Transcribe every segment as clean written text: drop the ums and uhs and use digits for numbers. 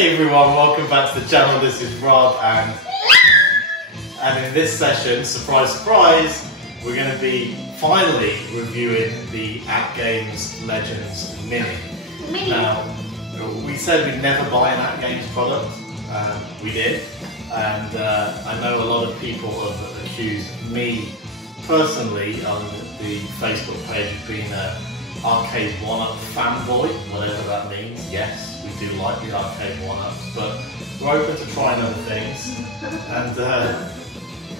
Hey everyone, welcome back to the channel. This is Rob, and in this session, surprise, surprise, we're going to be finally reviewing the AtGames Legends Mini. Now, we said we'd never buy an AtGames product. We did, and I know a lot of people have accused me personally on the Facebook page of being an arcade one-up fanboy, whatever that means. Yes, we do like the arcade one-ups, but we're open to trying other things. And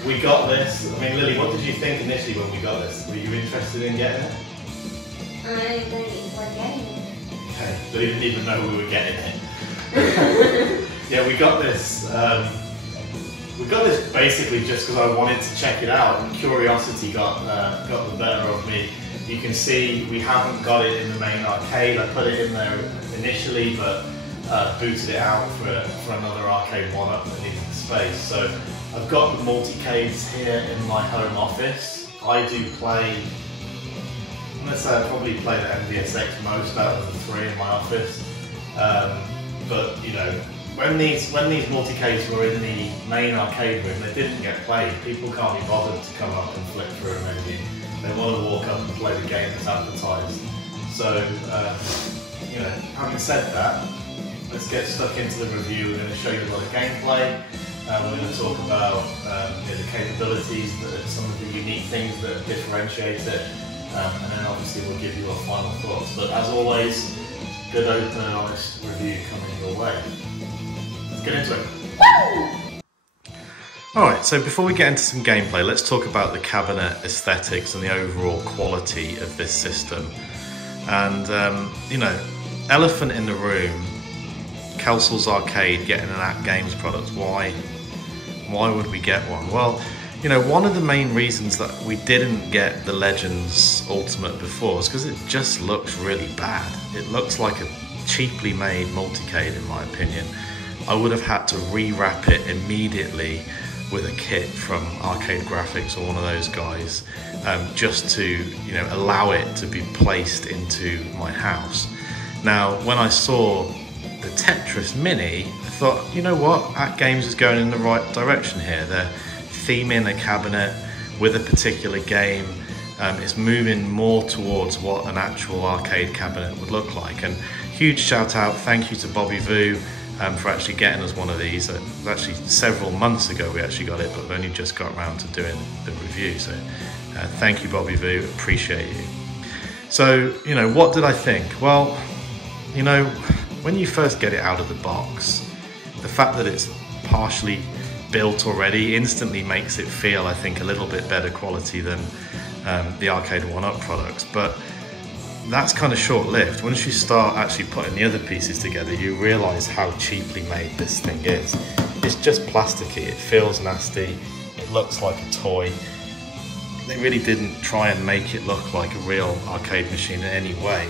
we got this. I mean, Lily, what did you think initially when we got this? Were you interested in getting it? I didn't like getting it. Okay, we didn't even know we were getting it. Yeah, we got this. We got this basically just because I wanted to check it out, and curiosity got the better of me. You can see we haven't got it in the main arcade. I put it in there initially, but booted it out for another arcade one-up that needed the space. So I've got the multicades here in my home office. I do play, I'm going to say I probably play the MVSX most out of the three in my office. But you know, when these multicades were in the main arcade room, they didn't get played. People can't be bothered to come up and flip through a menu. They want to walk up and play the game that's advertised. So, you know, having said that, let's get stuck into the review. We're going to show you a lot of gameplay. We're going to talk about the capabilities, some of the unique things that differentiate it, and then obviously we'll give you our final thoughts. But as always, good, open and honest review coming your way. Let's get into it. Woo! Alright, so before we get into some gameplay, let's talk about the cabinet aesthetics and the overall quality of this system. And, you know, elephant in the room, Kelsel's Arcade getting an AtGames product. Why would we get one? Well, you know, one of the main reasons that we didn't get the Legends Ultimate before is because it just looks really bad. It looks like a cheaply made multicade, in my opinion. I would have had to rewrap it immediately with a kit from Arcade Graphics or one of those guys, just to, you know, allow it to be placed into my house. Now, when I saw the Tetris Mini, I thought, you know what, AtGames is going in the right direction here. They're theming a cabinet with a particular game. It's moving more towards what an actual arcade cabinet would look like. And huge shout out, thank you to Bobby Vu for actually getting us one of these. It was actually several months ago we actually got it, but we only just got around to doing the review. So thank you, Bobby Vu, appreciate you. So, you know, what did I think? Well, you know, when you first get it out of the box, the fact that it's partially built already instantly makes it feel, I think, a little bit better quality than the Arcade one-up products. But that's kind of short-lived. Once you start actually putting the other pieces together, you realise how cheaply made this thing is. It's just plasticky, it feels nasty, it looks like a toy. They really didn't try and make it look like a real arcade machine in any way.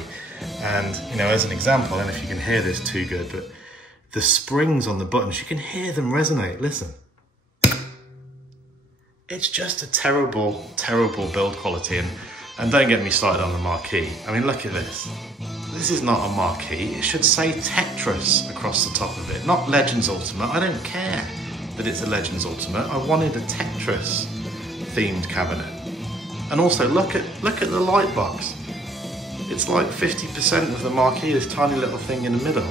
And, you know, as an example, I don't know if you can hear this too good, but the springs on the buttons, you can hear them resonate, listen. It's just a terrible, terrible build quality. And don't get me started on the Marquee. I mean, look at this. This is not a Marquee. It should say Tetris across the top of it, not Legends Ultimate. I don't care that it's a Legends Ultimate. I wanted a Tetris themed cabinet. And also, look at the light box. It's like 50% of the Marquee, this tiny little thing in the middle.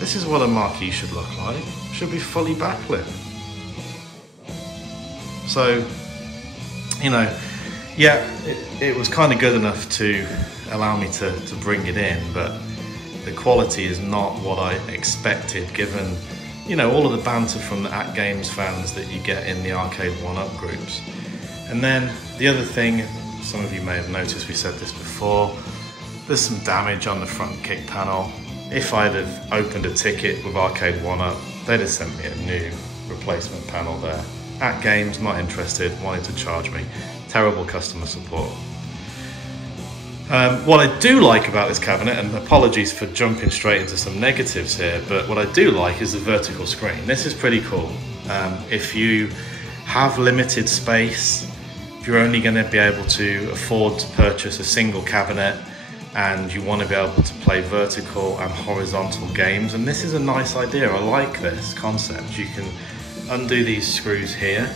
This is what a Marquee should look like. It should be fully backlit. So, you know, yeah, it was kind of good enough to allow me to bring it in, but the quality is not what I expected, given, you know, all of the banter from the AtGames fans that you get in the arcade one-up groups. And then the other thing, some of you may have noticed, we said this before, there's some damage on the front kick panel. If I'd have opened a ticket with arcade one-up, they'd have sent me a new replacement panel there. AtGames, not interested, wanted to charge me. Terrible customer support. What I do like about this cabinet, and apologies for jumping straight into some negatives here, but what I do like is the vertical screen. This is pretty cool. If you have limited space, if you're only going to be able to afford to purchase a single cabinet, and you want to be able to play vertical and horizontal games, and this is a nice idea. I like this concept. You can undo these screws here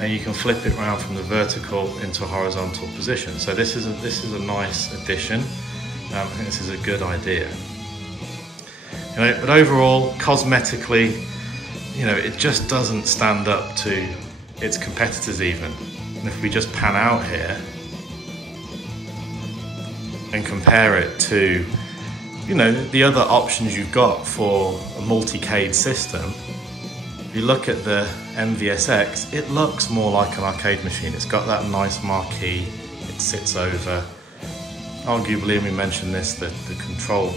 and you can flip it around from the vertical into a horizontal position. So this is a nice addition. I think this is a good idea. You know, but overall, cosmetically, you know, it just doesn't stand up to its competitors even. And if we just pan out here and compare it to, you know, the other options you've got for a multicade system, if you look at the MVSX, it looks more like an arcade machine. It's got that nice marquee, it sits over. Arguably, and we mentioned this, that the control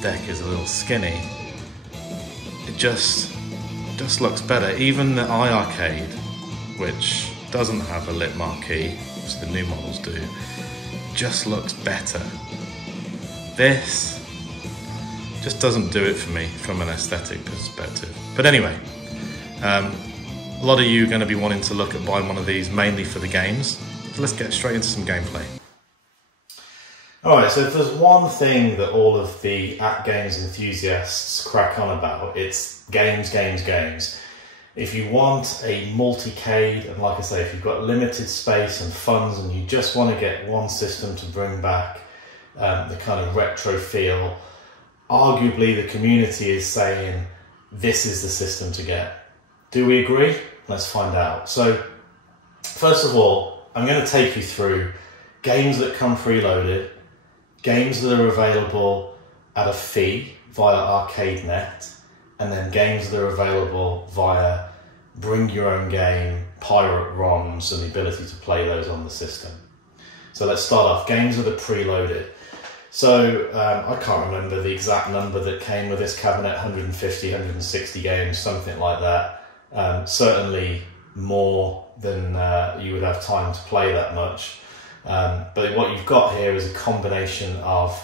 deck is a little skinny. It just looks better. Even the iArcade, which doesn't have a lit marquee, which the new models do, just looks better. This just doesn't do it for me from an aesthetic perspective. But anyway, a lot of you are going to be wanting to look at buying one of these mainly for the games. So let's get straight into some gameplay. Alright, so if there's one thing that all of the AtGames enthusiasts crack on about, it's games, games, games. If you want a multicade, and like I say, if you've got limited space and funds and you just want to get one system to bring back the kind of retro feel, arguably the community is saying this is the system to get. Do we agree? Let's find out. So first of all, I'm going to take you through games that come preloaded, games that are available at a fee via Arcadenet, and then games that are available via bring your own game, pirate ROMs, and the ability to play those on the system. So let's start off. Games that are preloaded. So I can't remember the exact number that came with this cabinet, 150, 160 games, something like that. Certainly more than you would have time to play that much. But what you've got here is a combination of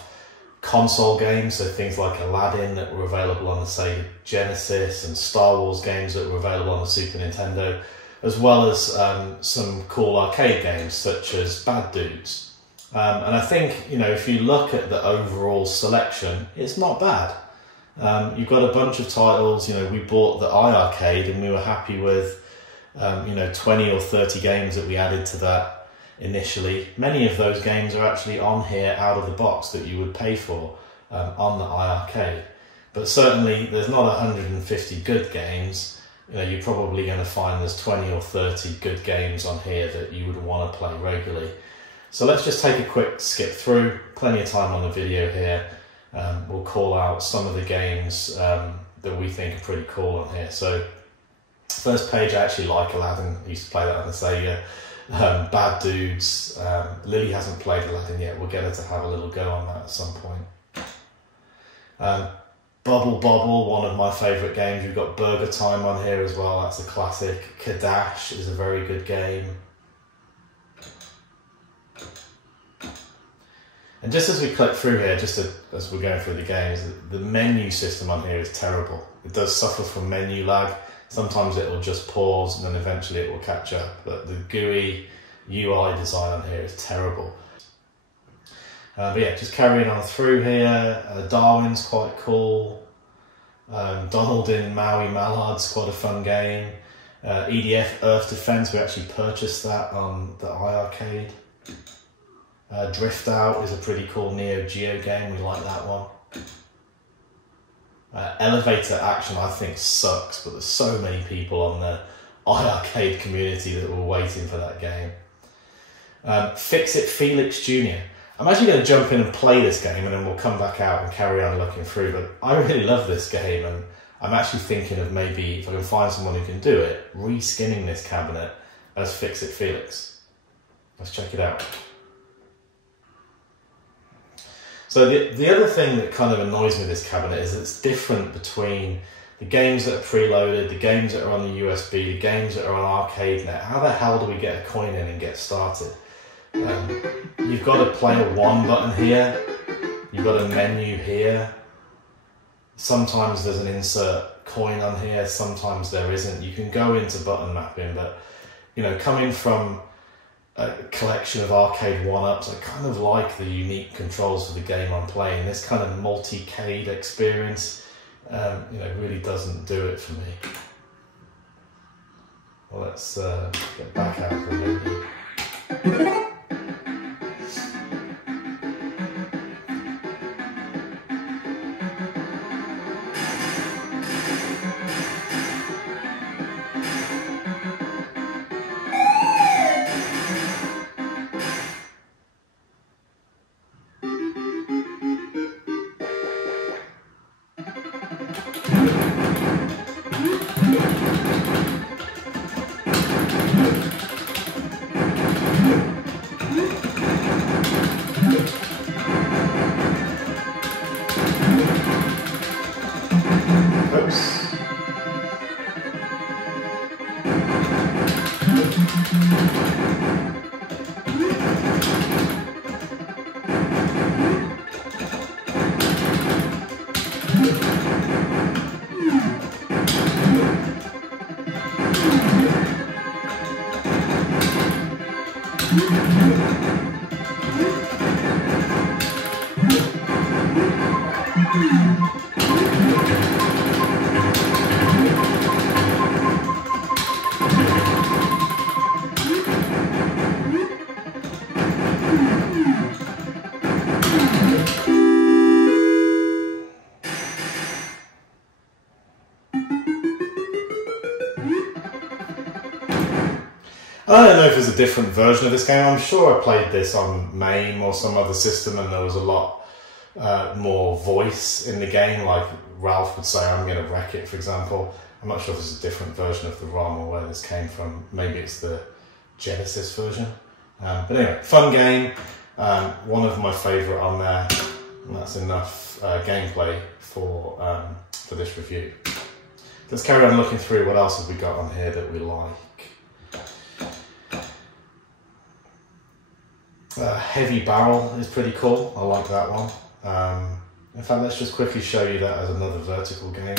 console games, so things like Aladdin that were available on the Sega Genesis, and Star Wars games that were available on the Super Nintendo, as well as some cool arcade games such as Bad Dudes. And I think, you know, if you look at the overall selection, it's not bad. You've got a bunch of titles. You know, we bought the iArcade and we were happy with, you know, 20 or 30 games that we added to that initially. Many of those games are actually on here out of the box that you would pay for on the iArcade. But certainly there's not 150 good games. You know, you're probably going to find there's 20 or 30 good games on here that you would want to play regularly. So let's just take a quick skip through. Plenty of time on the video here. We'll call out some of the games that we think are pretty cool on here. So first page, I actually like Aladdin. I used to play that on the Sega. Bad Dudes. Lily hasn't played Aladdin yet. We'll get her to have a little go on that at some point. Bobble, one of my favourite games. We've got Burger Time on here as well. That's a classic. Kadash is a very good game. And just as we click through here, as we're going through the games, the menu system on here is terrible. It does suffer from menu lag. Sometimes it will just pause and then eventually it will catch up. But the GUI UI design on here is terrible. But yeah, just carrying on through here. Darwin's quite cool. Donald in Maui Mallard's quite a fun game. EDF Earth Defense, we actually purchased that on the iArcade. Drift Out is a pretty cool Neo Geo game, we like that one. Elevator Action I think sucks, but there's so many people on the iArcade community that were waiting for that game. Fix It Felix Jr. I'm actually going to jump in and play this game and then we'll come back out and carry on looking through, but I really love this game and I'm actually thinking of maybe, if I can find someone who can do it, reskinning this cabinet as Fix It Felix. Let's check it out. So the other thing that kind of annoys me with this cabinet is it's different between the games that are preloaded, the games that are on the USB, the games that are on Arcadenet. How the hell do we get a coin in and get started? You've got a player one button here, you've got a menu here. Sometimes there's an insert coin on here, sometimes there isn't. You can go into button mapping, but you know, coming from a collection of arcade one-ups. I kind of like the unique controls for the game I'm playing. This kind of multicade experience, you know, really doesn't do it for me. Well, let's get back out of the menu. I don't know if there's a different version of this game. I'm sure I played this on MAME or some other system and there was a lot more voice in the game, like Ralph would say, I'm going to wreck it, for example. I'm not sure if there's a different version of the ROM or where this came from. Maybe it's the Genesis version. But anyway, fun game. One of my favourite on there. And that's enough gameplay for this review. Let's carry on looking through what else have we got on here that we like. Heavy Barrel is pretty cool. I like that one. In fact, let's just quickly show you that as another vertical game.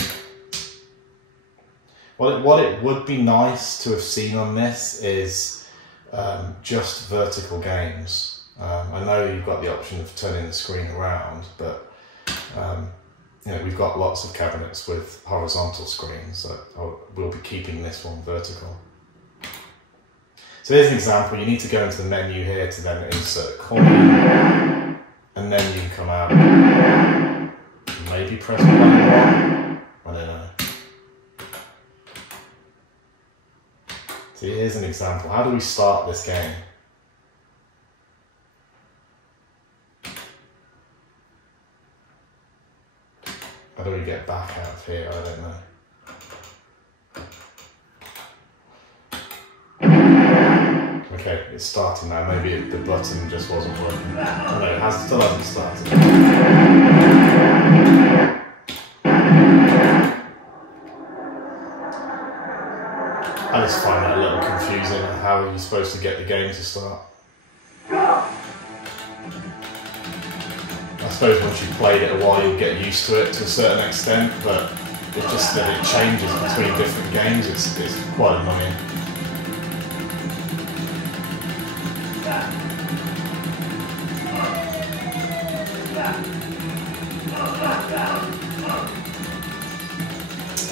What it would be nice to have seen on this is just vertical games. I know you've got the option of turning the screen around, but you know, we've got lots of cabinets with horizontal screens, so we'll be keeping this one vertical. So here's an example. You need to go into the menu here to then insert coin, and then you can come out, maybe press button 1, I don't know. So here's an example. How do we start this game? How do we get back out of here? I don't know. Okay, it's starting now. Maybe the button just wasn't working. Oh no, it still hasn't started. I just find that a little confusing. How are you supposed to get the game to start? I suppose once you've played it a while, you'll get used to it to a certain extent, but it's just that it changes between different games. It's quite annoying.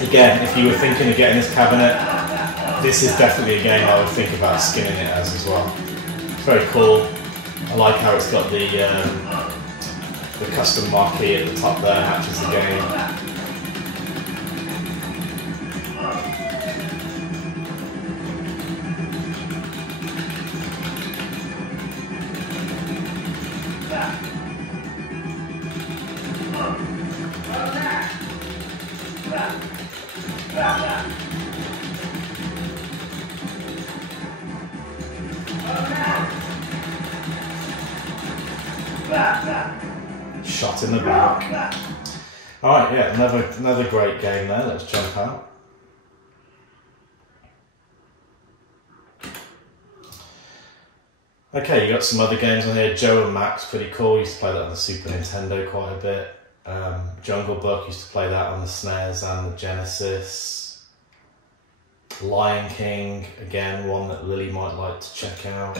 Again, if you were thinking of getting this cabinet, this is definitely a game I would think about skinning it as well. It's very cool. I like how it's got the custom marquee at the top there, matches the game. Shot in the back. Alright, yeah, another great game there. Let's jump out. Okay, you got some other games on here. Joe and Max, pretty cool. Used to play that on the Super Nintendo quite a bit. Jungle Book, used to play that on the SNES and the Genesis. Lion King, again, one that Lily might like to check out.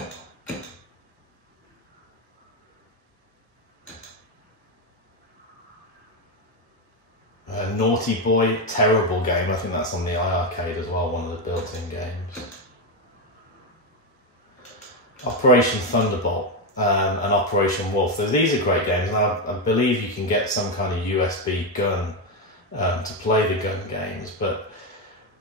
Naughty Boy, terrible game. I think that's on the iArcade as well, one of the built-in games. Operation Thunderbolt and Operation Wolf. These are great games, and I believe you can get some kind of USB gun to play the gun games. But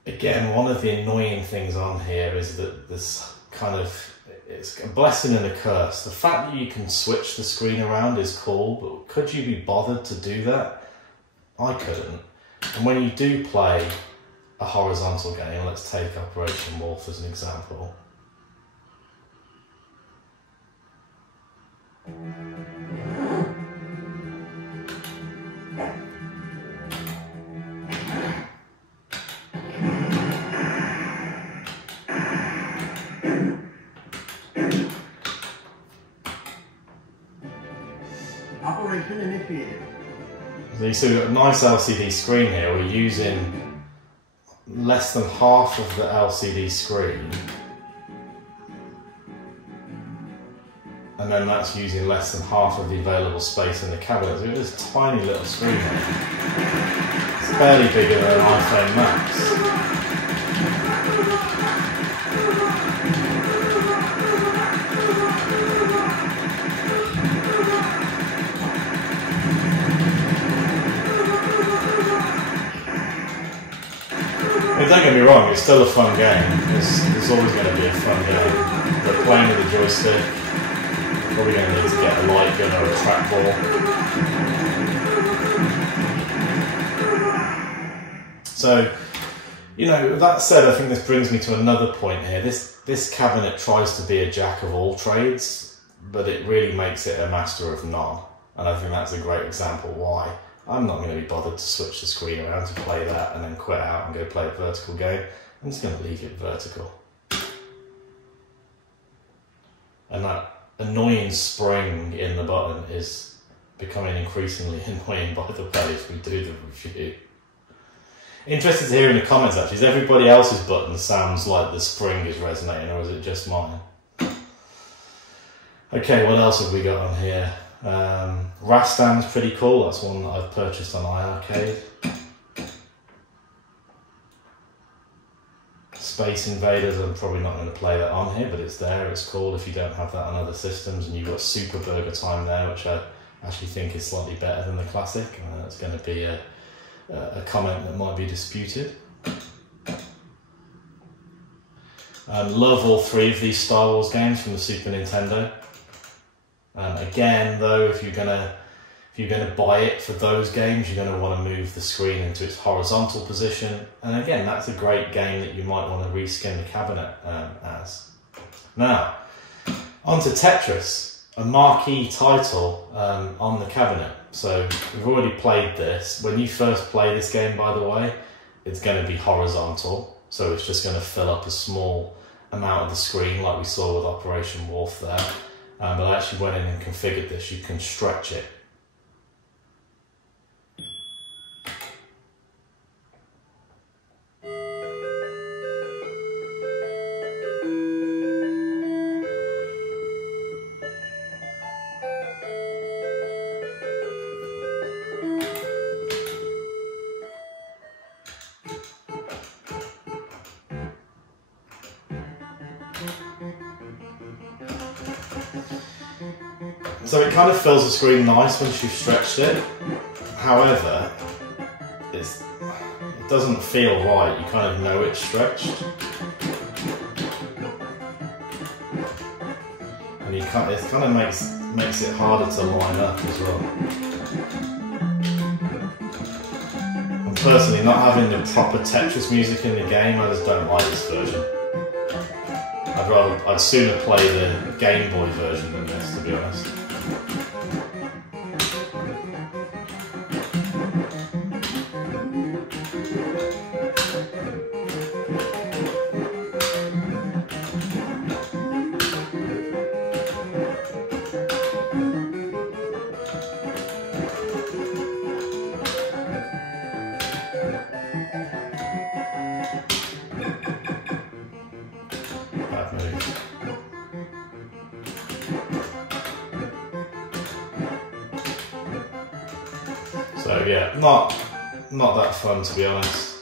again, one of the annoying things on here is that this kind of, it's a blessing and a curse. The fact that you can switch the screen around is cool, but could you be bothered to do that? I couldn't. And when you do play a horizontal game, let's take Operation Wolf as an example. Operation initiated. So you see we've got a nice LCD screen here. We're using less than half of the LCD screen. And then that's using less than half of the available space in the cabinet. So we've got this tiny little screen here. It's barely bigger than an iPhone Max. Don't get me wrong, it's still a fun game. It's always going to be a fun game. But playing with a joystick, probably going to need to get a light gun or a trackball. So, you know, that said, I think this brings me to another point here. This cabinet tries to be a jack of all trades, but it really makes it a master of none. And I think that's a great example why. I'm not going to be bothered to switch the screen around to play that and then quit out and go play a vertical game. I'm just going to leave it vertical. And that annoying spring in the button is becoming increasingly annoying by the way as we do the review. Interested to hear in the comments actually, is everybody else's button sounds like the spring is resonating, or is it just mine? Okay, what else have we got on here? Rastam's pretty cool, that's one that I've purchased on iArcade. Space Invaders, I'm probably not going to play that on here, but it's there, it's cool if you don't have that on other systems. And you've got Super Burger Time there, which I actually think is slightly better than the classic. That's going to be a comment that might be disputed. Love all three of these Star Wars games from the Super Nintendo. Again, though, if you're gonna buy it for those games, you're going to want to move the screen into its horizontal position. And again, that's a great game that you might want to reskin the cabinet as. Now, onto Tetris, a marquee title on the cabinet. So we've already played this. When you first play this game, by the way, it's going to be horizontal. So it's just going to fill up a small amount of the screen like we saw with Operation Wolf there. But I actually went in and configured this. You can stretch it. So it kind of fills the screen nice once you've stretched it. However, it doesn't feel right. You kind of know it's stretched. And it kind of makes it harder to line up as well. And personally, not having the proper Tetris music in the game, I just don't like this version. I'd sooner play the Game Boy version than this, to be honest. So yeah, not that fun, to be honest.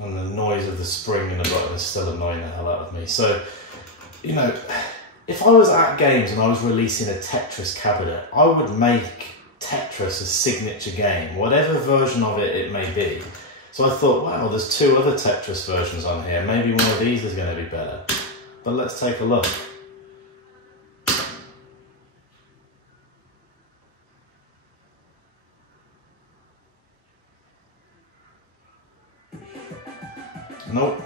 And the noise of the spring in the button is still annoying the hell out of me. So, you know, if I was at Games and I was releasing a Tetris cabinet, I would make Tetris a signature game, whatever version of it may be. So I thought, wow, there's 2 other Tetris versions on here. Maybe one of these is going to be better. But let's take a look. Nope.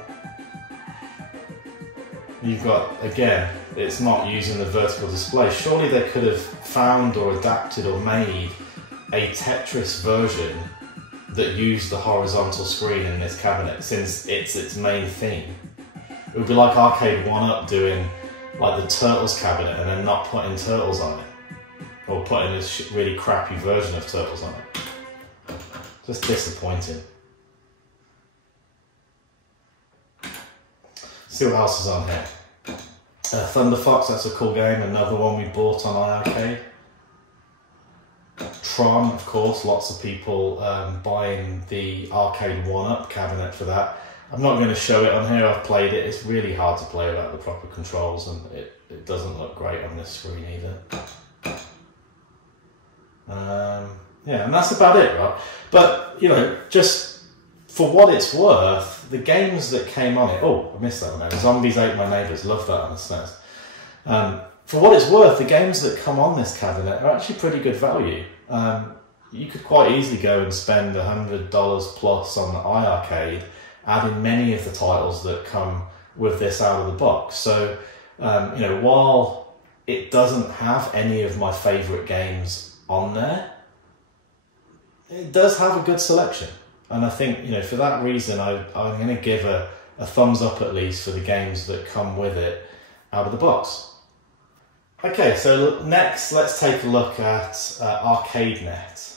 You've got, again, it's not using the vertical display. Surely they could have found or adapted or made a Tetris version that used the horizontal screen in this cabinet, since it's its main theme. It would be like Arcade 1-Up doing like the Turtles cabinet and then not putting Turtles on it. Or putting this really crappy version of Turtles on it. Just disappointing. See what else is on here. Thunder Fox, that's a cool game, another one we bought on iArcade. Tron, of course, lots of people buying the Arcade 1-Up cabinet for that. I'm not going to show it on here, I've played it, it's really hard to play without the proper controls, and it doesn't look great on this screen either. Yeah, and that's about it, right? But, you know, just for what it's worth, the games that came on it, oh, I missed that one. Zombies Ate My Neighbours, love that on the SNES. For what it's worth, the games that come on this cabinet are actually pretty good value. You could quite easily go and spend $100 plus on the iArcade, adding many of the titles that come with this out of the box. So, you know, while it doesn't have any of my favourite games on there, it does have a good selection. And I think, you know, for that reason, I'm going to give a thumbs up at least for the games that come with it out of the box. Okay, so next let's take a look at Arcadenet.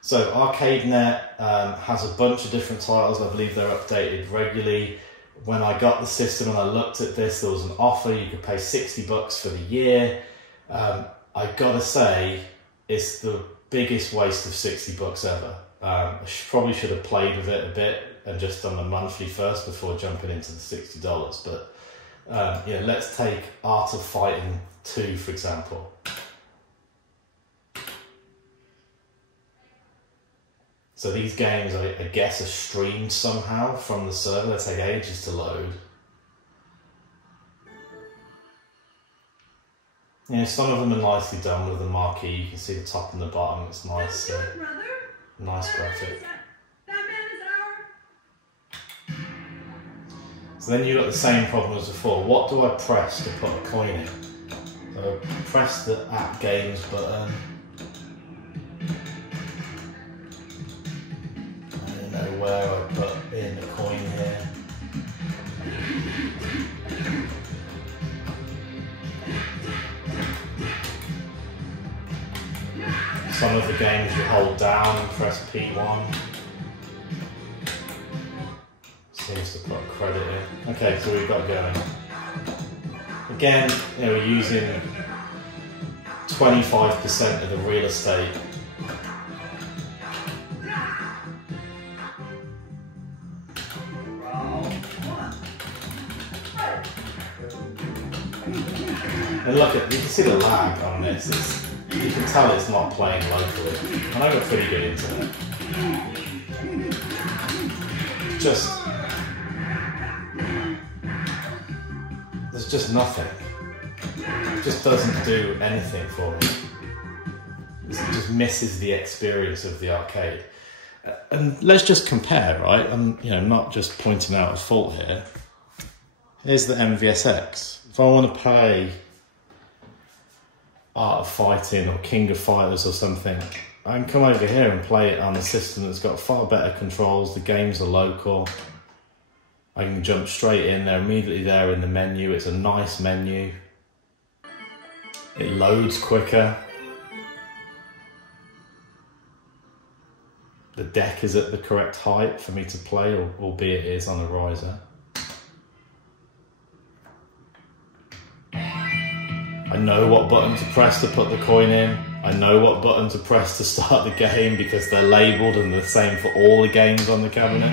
So Arcadenet has a bunch of different titles. I believe they're updated regularly. When I got the system and I looked at this, there was an offer. You could pay $60 for the year. I've got to say, it's the biggest waste of $60 ever. I probably should have played with it a bit and just done the monthly first before jumping into the $60. But yeah, let's take Art of Fighting 2 for example. So these games, I guess, are streamed somehow from the server. They take ages to load. You know, some of them are nicely done with the marquee. You can see the top and the bottom. It's nice, nice graphic. So then you've got the same problem as before. What do I press to put a coin in? So I press the AtGames button. I don't know where I put in the coin here. Some of the games you hold down and press P1. Seems to put a credit in. Okay, so we've got going. Again, you know, we're using 25% of the real estate. And look at, you can see the lag on this. You can tell it's not playing locally. And I've got pretty good internet. Just, there's just nothing. It just doesn't do anything for me. It just misses the experience of the arcade. And let's just compare, right? I'm, you know, not just pointing out a fault here. Here's the MVSX. If I want to play Art of Fighting or King of Fighters or something, I can come over here and play it on a system that's got far better controls. The games are local. I can jump straight in. They're immediately there in the menu. It's a nice menu. It loads quicker. The deck is at the correct height for me to play, albeit it is on a riser. I know what button to press to put the coin in. I know what button to press to start the game because they're labelled and the same for all the games on the cabinet.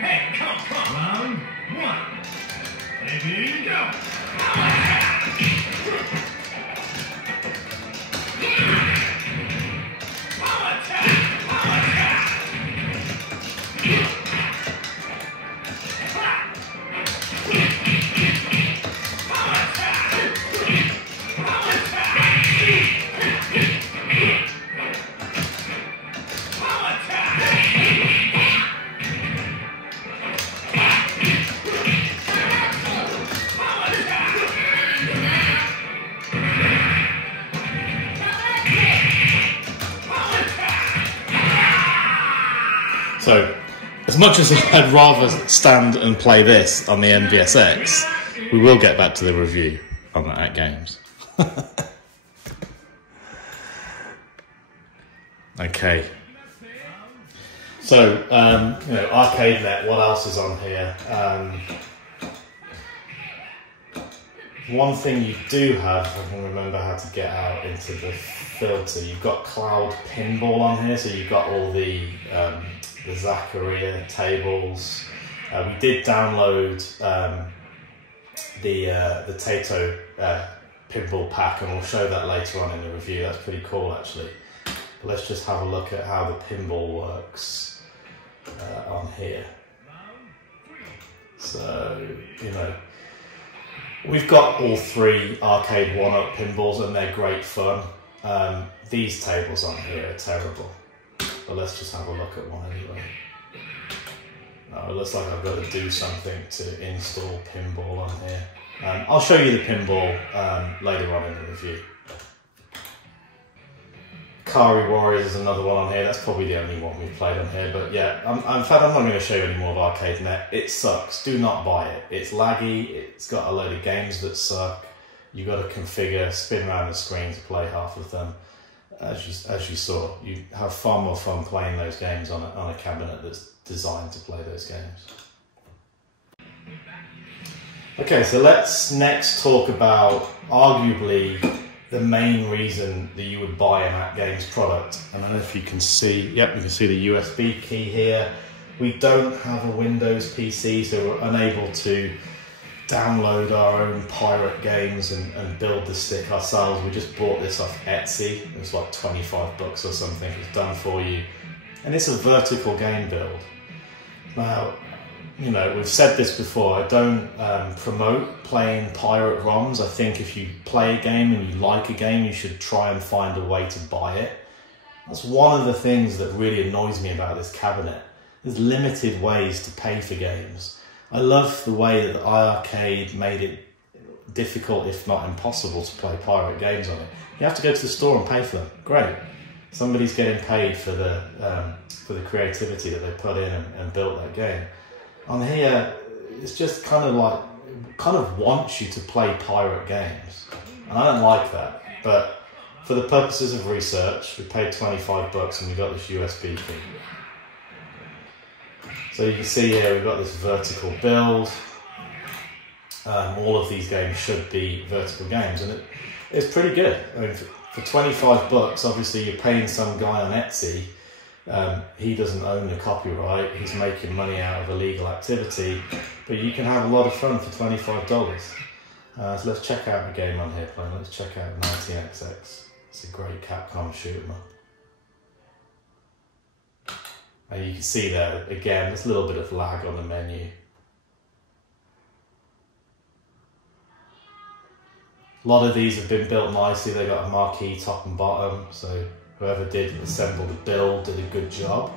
Hey, come. Round one. Ready, go. So, as much as I'd rather stand and play this on the MVSX, we will get back to the review on the AtGames. Okay. So, Arcadenet, what else is on here? One thing you do have, if I can remember how to get out into the filter, you've got Cloud Pinball on here, so you've got all the Zacharia tables. We did download the Tato pinball pack, and we'll show that later on in the review. That's pretty cool, actually. But let's just have a look at how the pinball works on here. So, we've got all three arcade one-up pinballs, and they're great fun. These tables on here are terrible. But let's just have a look at one anyway. No, it looks like I've got to do something to install pinball on here. I'll show you the pinball later on in the review. Khari Warriors is another one on here. That's probably the only one we've played on here. But yeah, in fact, I'm not going to show you any more of Arcadenet. It sucks. Do not buy it. It's laggy. It's got a load of games that suck. You've got to configure, spin around the screen to play half of them. As you saw, you have far more fun playing those games on a cabinet that's designed to play those games. Okay, so let's next talk about arguably the main reason that you would buy an AtGames product. And I don't know if you can see, yep, you can see the USB key here. We don't have a Windows PC, so we're unable to download our own pirate games and build the stick ourselves. We just bought this off Etsy. It was like 25 bucks or something. It's done for you. And it's a vertical game build. Now, we've said this before, I don't promote playing pirate ROMs. I think if you play a game and you like a game, you should try and find a way to buy it. That's one of the things that really annoys me about this cabinet. There's limited ways to pay for games. I love the way that iArcade made it difficult, if not impossible, to play pirate games on it. You have to go to the store and pay for them. Great. Somebody's getting paid for the creativity that they put in and built that game. On here, it's just kind of wants you to play pirate games. And I don't like that. But for the purposes of research, we paid 25 bucks and we got this USB key. So you can see here we've got this vertical build. All of these games should be vertical games, and it's pretty good. I mean, for 25 bucks, obviously you're paying some guy on Etsy. He doesn't own the copyright. He's making money out of illegal activity, but you can have a lot of fun for $25. So let's check out the game on here, playing. Let's check out 19XX. It's a great Capcom shoot 'em up. And you can see there, again, there's a little bit of lag on the menu. A lot of these have been built nicely. They've got a marquee top and bottom, so whoever did assemble the build did a good job.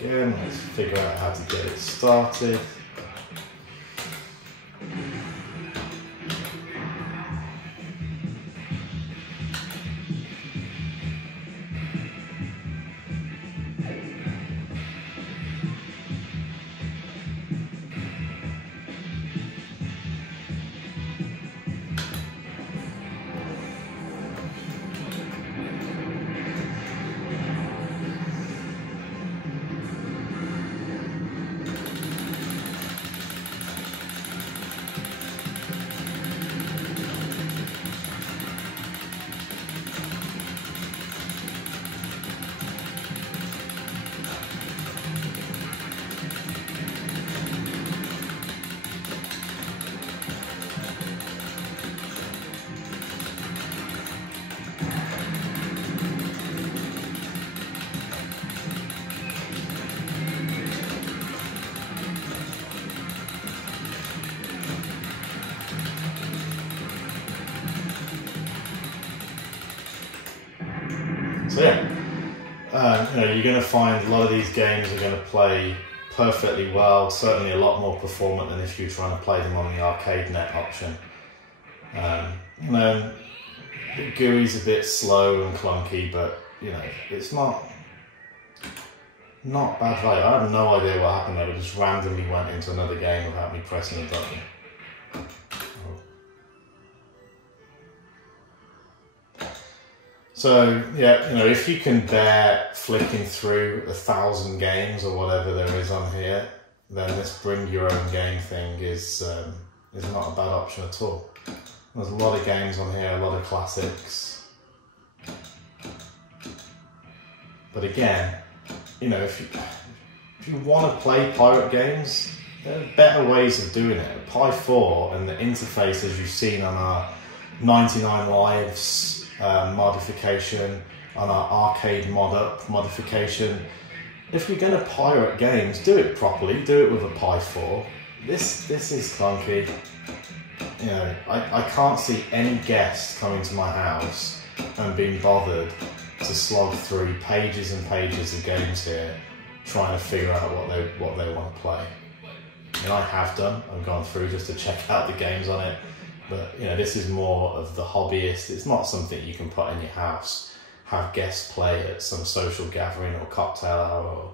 again. Let's figure out how to get it started. So yeah, you're going to find a lot of these games are going to play perfectly well, certainly a lot more performant than if you're trying to play them on the Arcadenet option. The GUI's a bit slow and clunky, but it's not bad value. I have no idea what happened there. It just randomly went into another game without me pressing a button. So yeah, if you can bear flicking through 1,000 games or whatever there is on here, then this bring your own game thing is not a bad option at all. There's a lot of games on here, a lot of classics. But again, if you want to play pirate games, there are better ways of doing it. Pi 4 and the interface, as you've seen on our 99 Lives modification, on our arcade modification. If you're going to pirate games, do it properly, do it with a Pi 4. This is clunky. I can't see any guest coming to my house and being bothered to slog through pages and pages of games here trying to figure out what they want to play. And I have done. I've gone through just to check out the games on it. But this is more of the hobbyist. It's not something you can put in your house, have guests play at some social gathering or cocktail hour,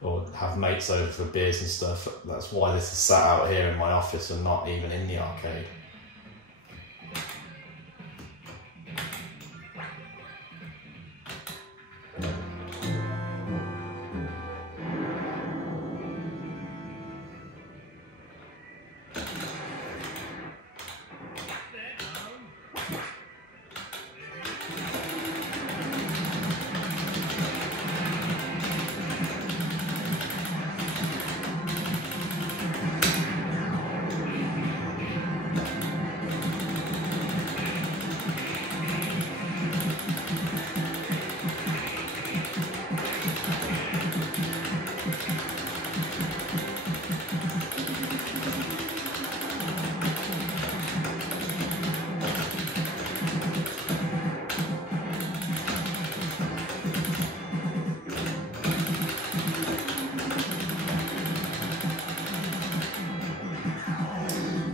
or have mates over for beers and stuff. That's why this is sat out here in my office and not even in the arcade.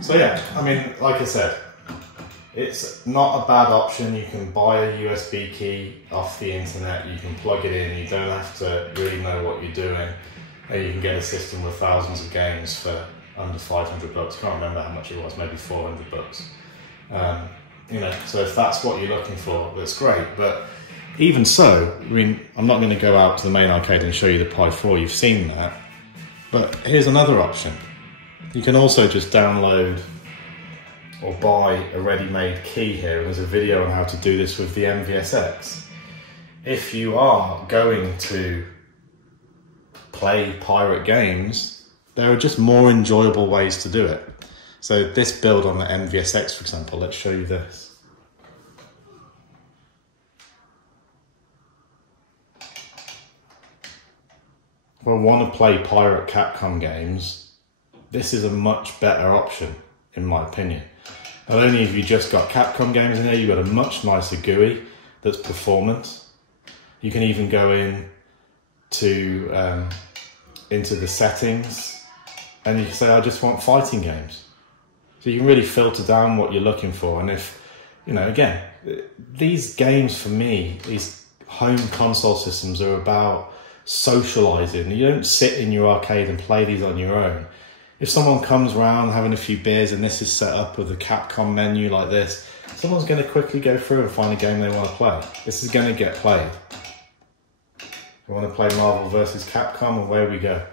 So yeah, like I said, it's not a bad option. You can buy a USB key off the internet, you can plug it in, you don't have to really know what you're doing, and you can get a system with thousands of games for under 500 bucks. Can't remember how much it was, maybe 400 bucks. So if that's what you're looking for, that's great. But even so, I'm not going to go out to the main arcade and show you the Pi 4, you've seen that. But here's another option. You can also just download or buy a ready-made key here, and there's a video on how to do this with the MVSX. If you are going to play pirate games, there are just more enjoyable ways to do it. So this build on the MVSX, for example, let's show you this. If I want to play pirate Capcom games, this is a much better option, in my opinion. Not only have you just got Capcom games in there, you've got a much nicer GUI that's performant. You can even go in to into the settings and you can say, I just want fighting games. So you can really filter down what you're looking for. And if, you know, again, these games for me, these home console systems are about socializing. You don't sit in your arcade and play these on your own. If someone comes around having a few beers and this is set up with a Capcom menu like this, someone's going to quickly go through and find a game they want to play. This is going to get played. You want to play Marvel vs. Capcom, away we go.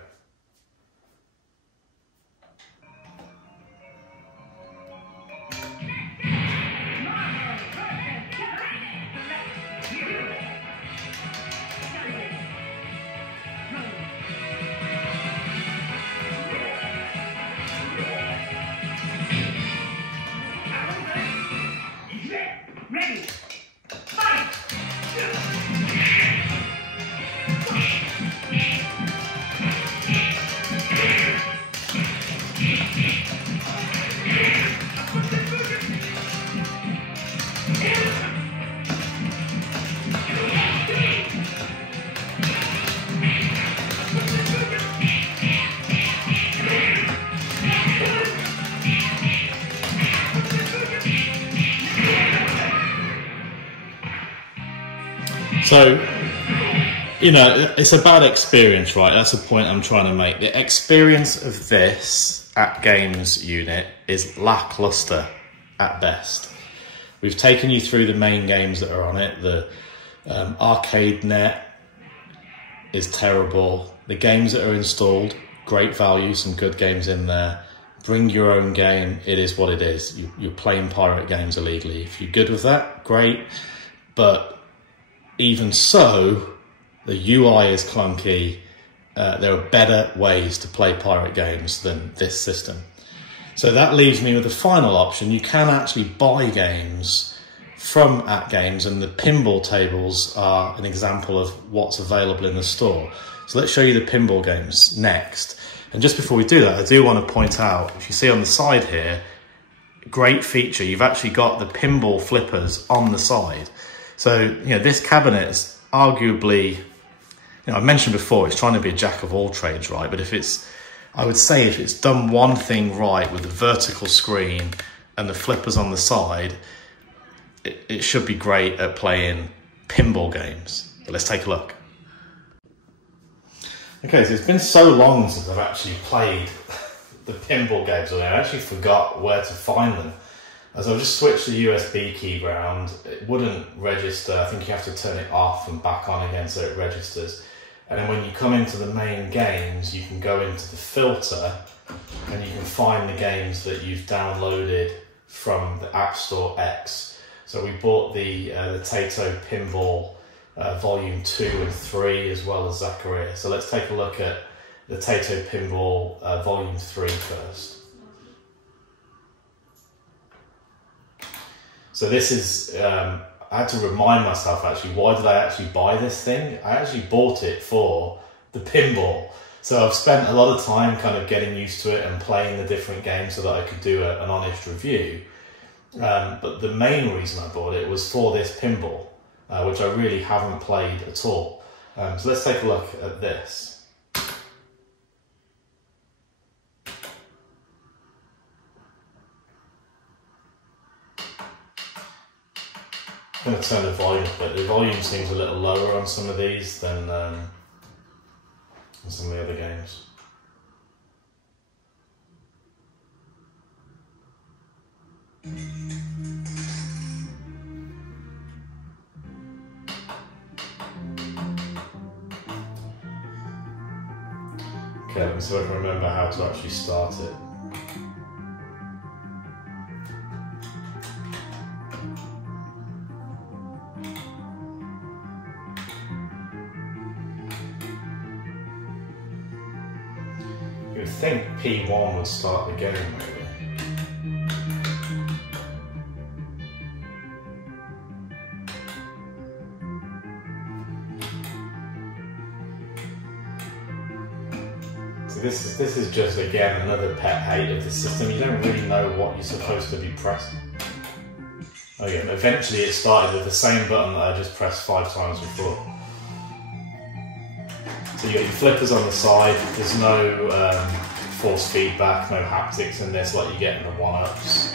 Ready. Fight! So, you know, it's about experience, right? That's the point I'm trying to make. The experience of this AtGames unit is lackluster at best. We've taken you through the main games that are on it. The Arcadenet is terrible. The games that are installed, great value, some good games in there. Bring your own game, it is what it is. You're playing pirate games illegally. If you're good with that, great. But even so, the UI is clunky. There are better ways to play pirate games than this system. So that leaves me with the final option. You can actually buy games from AtGames, and the Pinball Tables are an example of what's available in the store. So let's show you the pinball games next. And just before we do that, I do want to point out, if you see on the side here, great feature, you've actually got the pinball flippers on the side. So, you know, this cabinet is arguably, you know, I mentioned before, it's trying to be a jack of all trades, right? But if it's, I would say if it's done one thing right with the vertical screen and the flippers on the side, it should be great at playing pinball games. But let's take a look. Okay, so it's been so long since I've actually played the pinball games, and I actually forgot where to find them. As I've just switched the USB key round, it wouldn't register. I think you have to turn it off and back on again so it registers. And then when you come into the main games, you can go into the filter and you can find the games that you've downloaded from the AppStore X. So we bought the Taito Pinball Volume 2 and 3 as well as Zaccaria. So let's take a look at the Taito Pinball Volume 3 first. So this is, I had to remind myself actually, why did I actually buy this thing? I actually bought it for the pinball. So I've spent a lot of time kind of getting used to it and playing the different games so that I could do an honest review. But the main reason I bought it was for this pinball, which I really haven't played at all. So let's take a look at this. I'm going to turn the volume up a bit. The volume seems a little lower on some of these than some of the other games. Okay, let me see if I can remember how to actually start it. You would think P1 would start the game, maybe. So this is just, again, another pet hate of the system. You don't really know what you're supposed to be pressing. Okay, eventually it started with the same button that I just pressed 5 times before. So So you got your flippers on the side. There's no force feedback, no haptics in this like you get in the 1-ups.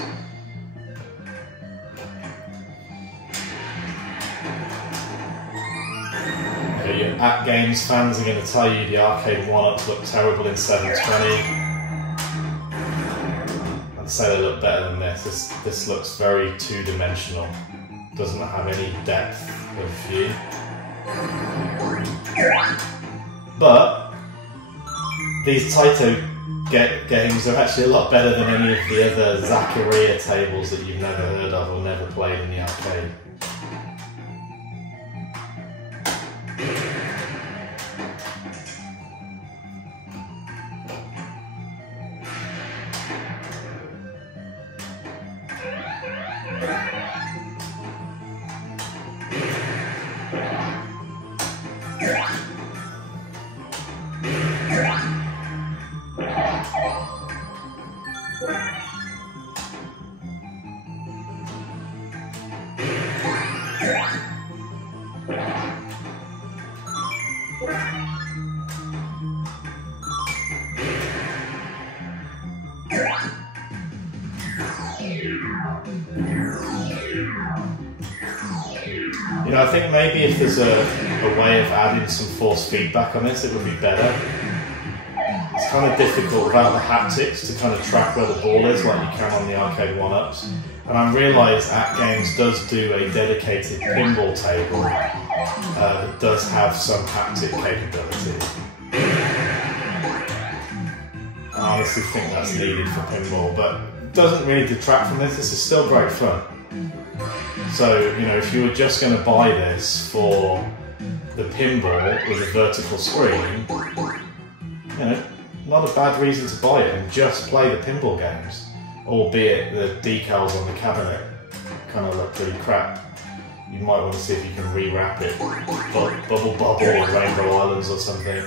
Your AtGames fans are going to tell you the arcade 1-ups look terrible in 720. I'd say they look better than this. This looks very two-dimensional. Doesn't have any depth of view. But these Taito games are actually a lot better than any of the other Zaccaria tables that you've never heard of or never played in the arcade. You know, I think maybe if there's a way of adding some force feedback on this, it would be better. It's kind of difficult without the haptics to kind of track where the ball is like you can on the arcade 1-ups. And I realise AtGames does do a dedicated pinball table that does have some haptic capability. I honestly think that's needed for pinball, but it doesn't really detract from this. This is still great fun. So, you know, if you were just going to buy this for the pinball with a vertical screen, you know, not a bad reason to buy it and just play the pinball games. Albeit the decals on the cabinet kind of look pretty crap. You might want to see if you can rewrap it. Bubble or Rainbow Islands or something.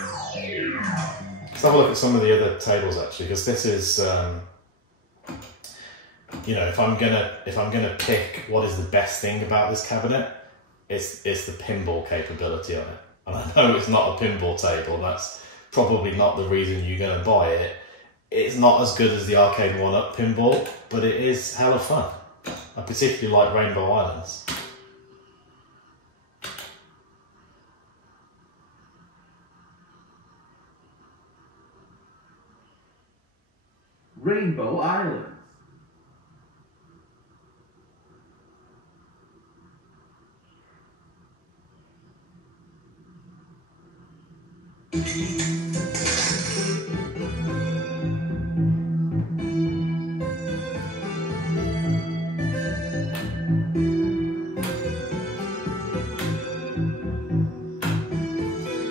Let's have a look at some of the other tables actually, because this is, you know, if I'm gonna pick what is the best thing about this cabinet, it's the pinball capability on it. And I know it's not a pinball table. That's probably not the reason you're gonna buy it. It's not as good as the arcade 1-up pinball, but it is hella fun. I particularly like Rainbow Islands. Rainbow Islands.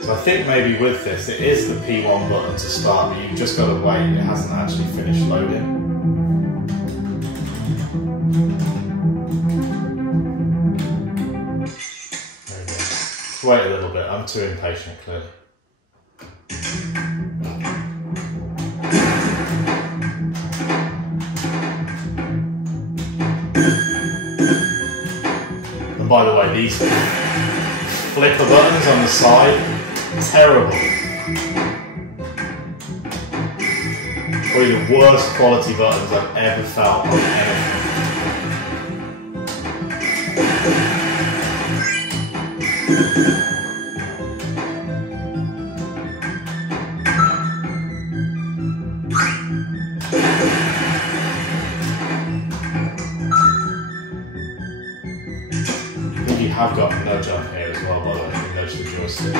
So I think maybe with this, it is the P1 button to start, but you've just got to wait. It hasn't actually finished loading. There we go. Just wait a little bit. I'm too impatient, clearly. And by the way, these flipper buttons on the side, terrible. Probably the worst quality buttons I've ever felt on anything. I think you have got a nudge on here as well, by the way. You can nudge the joystick.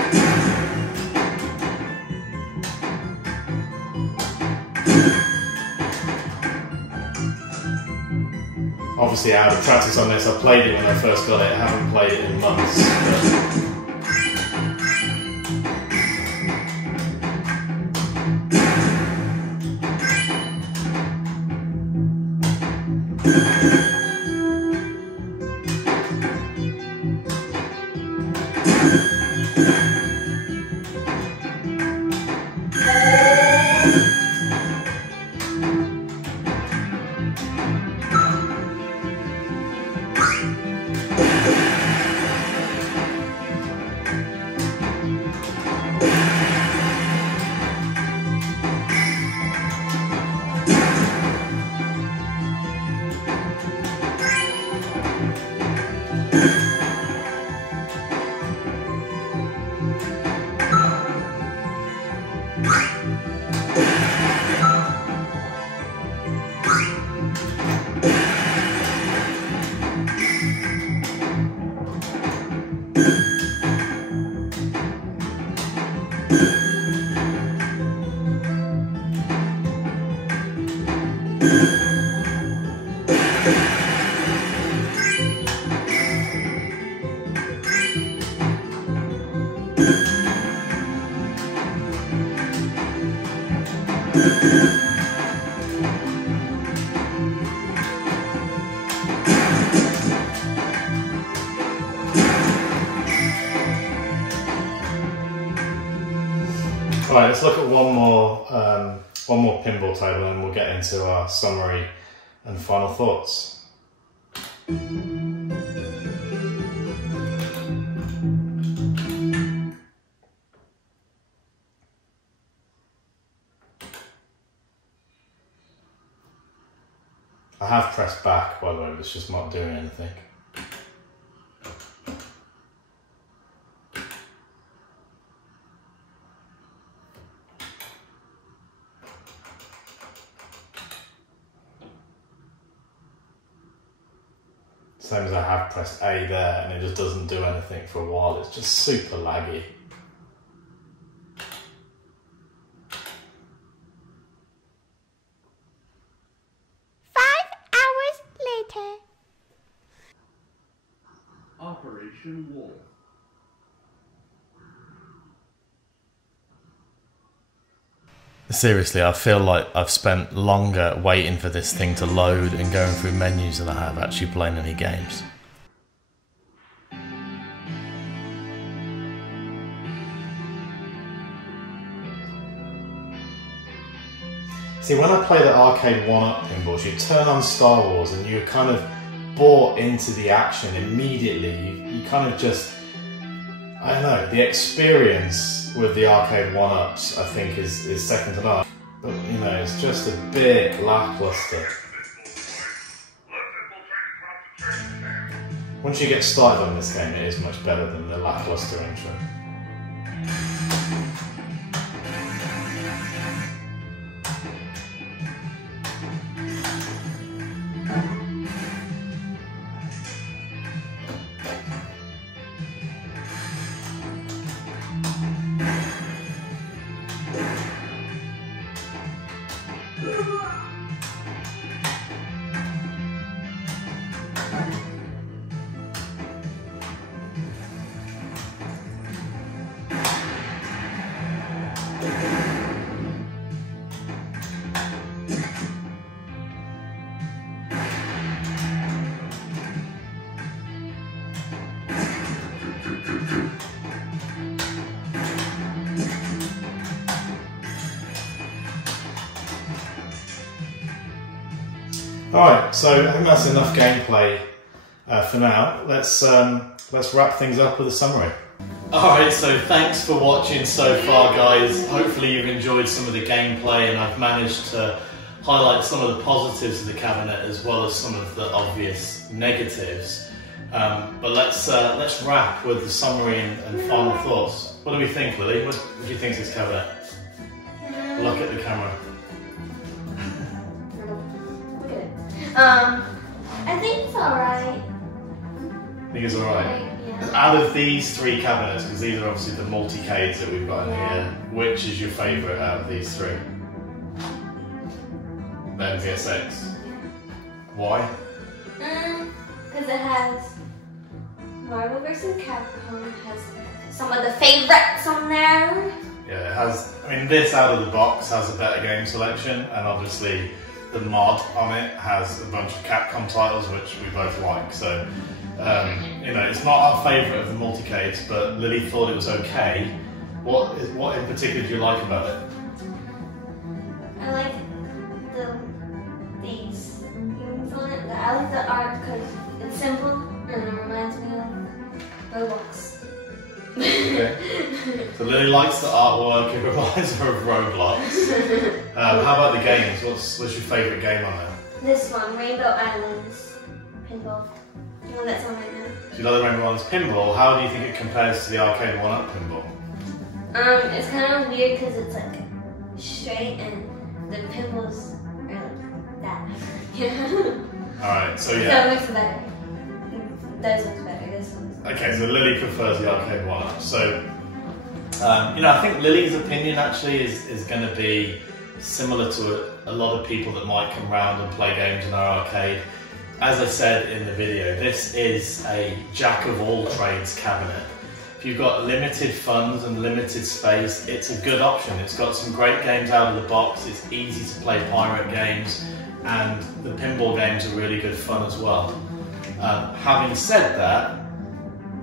Obviously out of practice on this. I played it when I first got it. I haven't played it in months. Right, let's look at one more pinball table and we'll get into our summary and final thoughts. I have pressed back, by the way, but it's just not doing anything. Same as I have pressed A there and it just doesn't do anything for a while. It's just super laggy. Operation Wolf. Seriously, I feel like I've spent longer waiting for this thing to load and going through menus than I have actually playing any games. See, when I play the arcade 1-up pinballs, you turn on Star Wars and you're kind of bought into the action immediately. You kind of just, I don't know, the experience with the arcade 1-ups I think is second to none. But you know, it's just a bit lackluster. Once you get started on this game, it is much better than the lackluster intro. Alright, so I think that's enough gameplay for now. Let's wrap things up with a summary. Alright, so thanks for watching so far, guys. Hopefully you've enjoyed some of the gameplay and I've managed to highlight some of the positives of the cabinet as well as some of the obvious negatives. But let's wrap with the summary and final thoughts. What do we think, Lily? What do you think of this cabinet? Look at the camera. I think it's alright. I think it's alright. Yeah. Out of these three cabinets, because these are obviously the multicades that we've got in here, which is your favourite out of these three? The NVSX. Why? Because it has Marvel vs. Capcom, has some of the favourites on there. Yeah, it has. I mean, this out of the box has a better game selection, and obviously the mod on it has a bunch of Capcom titles which we both like. So, you know, it's not our favourite of the multicades, but Lily thought it was okay. What in particular do you like about it? I like these things on it. I like the art because it's simple and it reminds me of Roblox. Okay. So Lily likes the artwork, it reminds her of Roblox. How about the games? What's your favourite game on there? This one, Rainbow Islands Pinball. Well, that's on right now. So you like the Rainbow Islands pinball. How do you think it compares to the Arcade 1-Up pinball? It's kind of weird because it's like straight and the pinballs are like that. Yeah. Alright, so So yeah. it looks better. Those looks better. This one's. Okay, so Lily prefers the Arcade 1-Up. So, you know, I think Lily's opinion actually is going to be similar to a lot of people that might come round and play games in our arcade. As I said in the video, this is a jack-of-all-trades cabinet. If you've got limited funds and limited space, it's a good option. It's got some great games out of the box, it's easy to play pirate games, and the pinball games are really good fun as well. Having said that,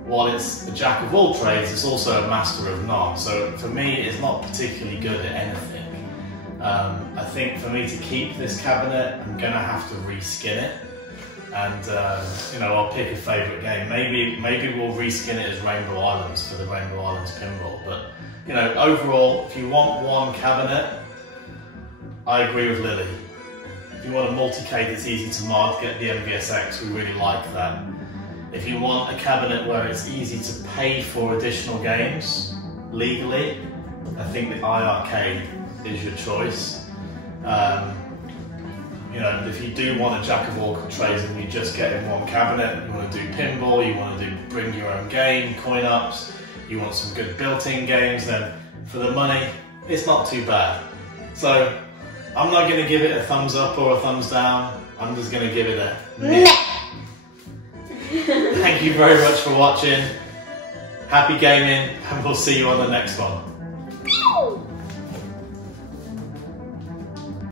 while it's a jack-of-all-trades, it's also a master of none. So for me, it's not particularly good at anything. I think for me to keep this cabinet, I'm going to have to reskin it. And you know, I'll pick a favourite game. Maybe we'll reskin it as Rainbow Islands for the Rainbow Islands pinball. But you know, overall, if you want one cabinet, I agree with Lily. If you want a multicade that's easy to mod, get the MVSX. We really like that. If you want a cabinet where it's easy to pay for additional games legally, I think the iArcade is your choice. You know, if you do want a jack of all trades and you just get in one cabinet, you want to do pinball, you want to do bring your own game, coin ups, you want some good built-in games, then for the money, it's not too bad. So I'm not going to give it a thumbs up or a thumbs down. I'm just going to give it a meh. Thank you very much for watching. Happy gaming, and we'll see you on the next one.